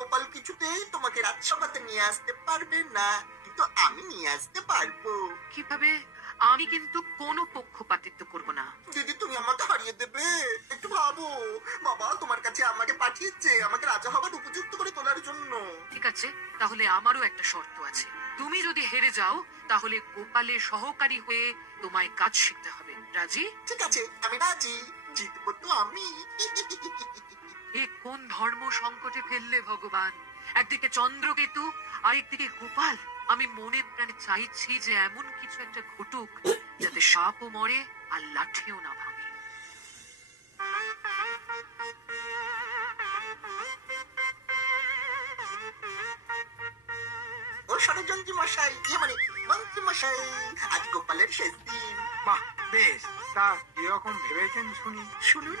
গোপাল কিছুতেই তোমাকে রাজসভাতে নিয়ে আসতে পারবে না, কিন্তু আমি নিয়ে আসতে পারবো। কিভাবে? আমি কিন্তু কোনো পক্ষপাতিত্ব করব না। দিদি তুমি আমাকে হারিয়ে দেবে, একটু ভাবো। বাবা তোমার কাছে আমাকে পাঠিয়েছে আমাকে রাজা হবার উপযুক্ত করে তোলার জন্য। ঠিক আছে, তাহলে আমারও একটা শর্ত আছে। তুমি যদি হেরে যাও তাহলে গোপালের সহকারী হয়ে তোমায় কাজ শিখতে হবে। রাজি? ঠিক আছে আমি রাজি, জিতবো তো আমি। এ কোন ধর্ম সংকটে ফেললে ভগবান? একদিকে চন্দ্রকেতু আর একদিকে গোপাল। আমি মনে প্রাণে চাইছি যে এমন কিছু একটা ঘটুক যাতে সাপও মরে আর লাঠিও না ভাঙে। ও ষড়যন্ত্রী মশাই, মানে মন্ত্রী মশাই, আজ গোপালের শেষ দিন। বাহ, বেশ। তা কিরকম ভেবেছেন শুনি? শুনুন।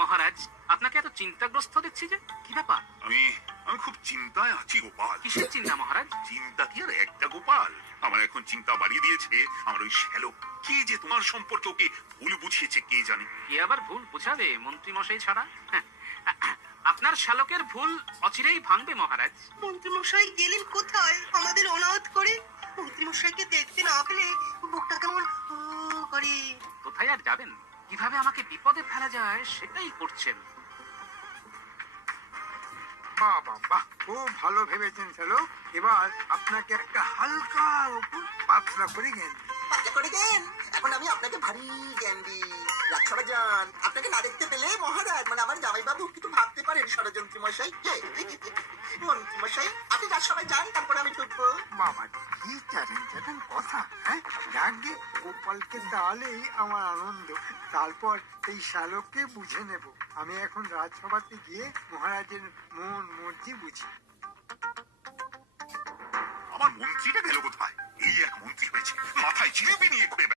মহারাজ, আপনাকে এত চিন্তাগ্রস্ত দেখছি যে, কি ব্যাপার? আমি আমি খুব চিন্তায় আছি গোপাল। কিসের চিন্তা মহারাজ? চিন্তা কি আর একটা গোপাল, আমার এখন চিন্তা বাড়িয়ে দিয়েছে আমার ওই শ্যালক। কে যে তোমার সম্পর্কে ওকে ভুল বুঝিয়েছে কে জানে। কে আবার ভুল বুঝাবে মন্ত্রী মশাই ছাড়া? হ্যাঁ, আপনার শ্যালকের ভুল অচিরেই ভাঙবে মহারাজ। মন্ত্রী মশাই গেলেন কোথায় আমাদের অনাথ করে? মন্ত্রী মশাইকে দেখতে না পেলে বুকটা কেমন করে। কোথায় আর যাবেন? কিভাবে আমাকে বিপদে ফেলা যায় সেটাই করছেন। বাহ বাহ বাহ, খুব ভালো ভেবেছেন শ্যালক। এবার আপনাকে একটা হালকা উপর পাতলা করে জ্ঞান দিই। পাতলা করে দেন, এখন আমি আপনাকে ভারী জ্ঞান দিই। রাজসভা যান, আপনাকে না দেখতে পেলে মহারাজ মানে আমার জামাইবাবু কিছু ভাবতে পারেন ষড়যন্ত্রী মশাই। মন্ত্রী মশাই আপনি রাজসভায় যান, তারপরে আমি ঢুকবো। বাবা, কি চারেন চারেন কথা! হ্যাঁ, যাকে গোপালকে দাঁড়ালেই আমার আনন্দ। তারপর এই শ্যালককে বুঝে নেব। আমি এখন রাজসভাতে গিয়ে মহারাজের মন মর্জি বুঝি। আমার মন্ত্রীটা গেল কোথায়? এই এক মন্ত্রী হয়েছে, মাথায় জিলেবি নিয়ে ঘুরে